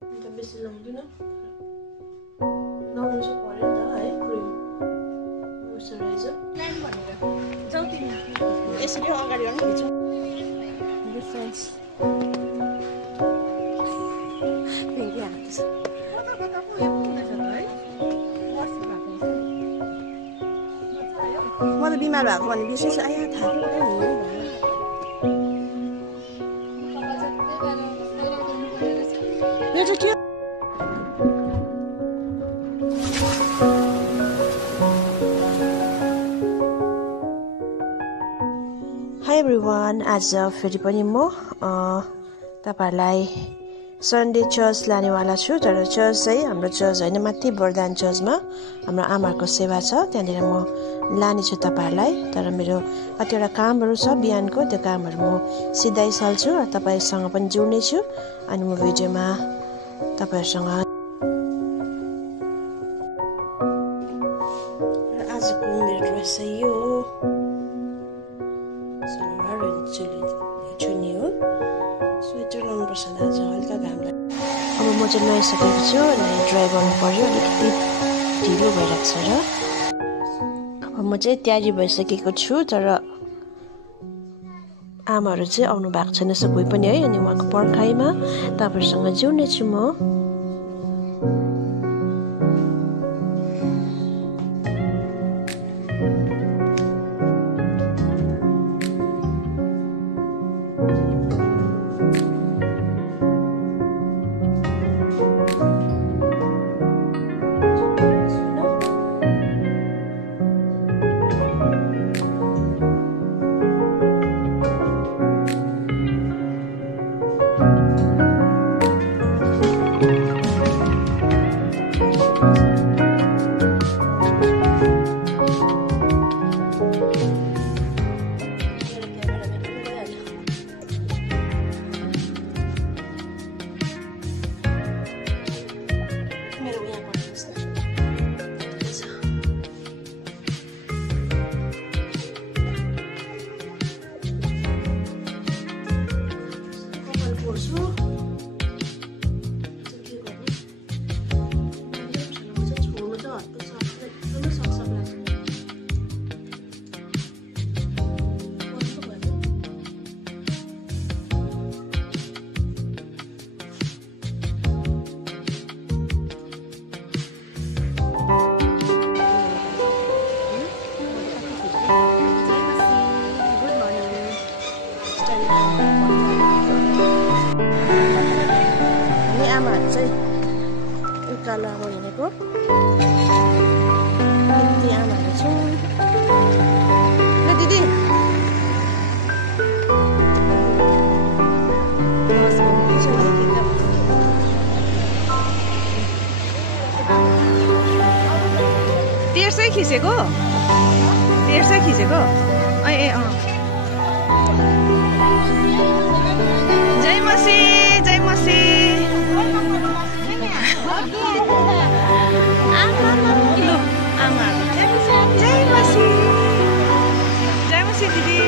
अन्त बेसी लाउँदिन लाउनु चाहिँ पर्यो नि त है क्रिम मोइस्चराइजर प्लान भनेर जाऊ तिमी यसरी अगाडि गर्नु खिचौ डिफरेन्स फेरि हाल्दैछ म त बिमार भएको भने विशेष आयो थाहा यो चाहिँ के हाई एभ्रिवान आज फेरि पनि म तपाईहरुलाई सन्डे चर्च लानेवाला छु तर चर्च चाहिँ हाम्रो चर्च हैन माथि वरदान चर्चमा हाम्रो आमाको सेवा छ त्यहाँनिर म लाने छु तपाईहरुलाई तर मेरो कतिवटा कामहरु छ बिहानको त्यो कामहरु म सिधाइसल्छु र तपाईसँग पनि जोड्ने छु अनि म भिडियोमा तपाईहरुसँग आजको मेरो ड्रेस चाहिँ यो सलवार र चुन्नी हो स्वेटर लाउनुपर्छ आज हल्का घाम अब म चाहिँ नुहाइसकेको छु अनि ड्राई गर्नु पर्यो अलिकति ढिलो भइरहेको छ र अब म चाहिँ तयारी भइसकेको छु तर आमाहरू चाहिँ आउनु भएको छैन सो कोही पनि है अनि उहाँको पर्खाइमा तपाईहरुसँग जोड्ने छु म उकालो अब हिँडेको यति आमाहरू छौँ ल दिदी तेर्सै खिचेको ए जय मसी जय मसी दिदी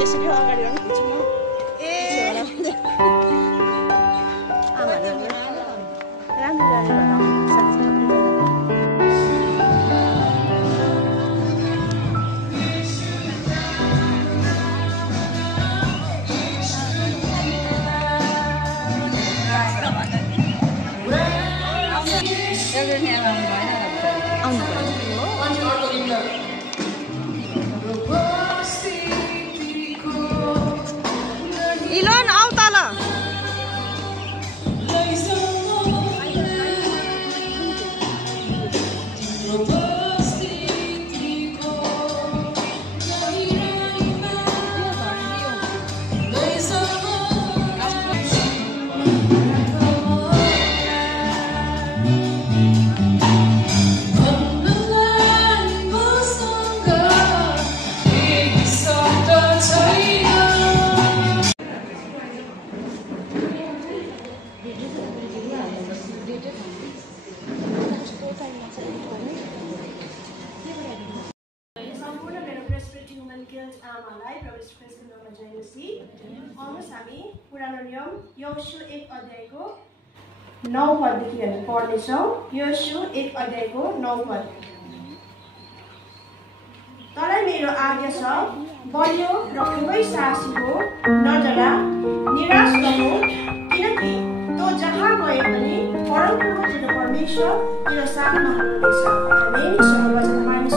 यसरी अगाडि गर्नु खिच्छु म इलोन आउ तल आमालाई प्रभु यीशु ख्रीष्टको नाममा जय मसीह। आउनुहोस् हामी पुरानो नियम यहोशू 1 अध्यायको 9 पददेखि हामी पढ्नेछौँ। यहोशू 1 अध्यायको 9 पद। तँलाई मेरो आज्ञा छ, बलियो र खुबै साहसी हो, नडरा, निराश नहो, किनकि तँ जहाँ गए पनि परमप्रभु तेरो परमेश्वर तेरो साथमा हुनुहुनेछ। आमेन। ईश्वरको वचन हामी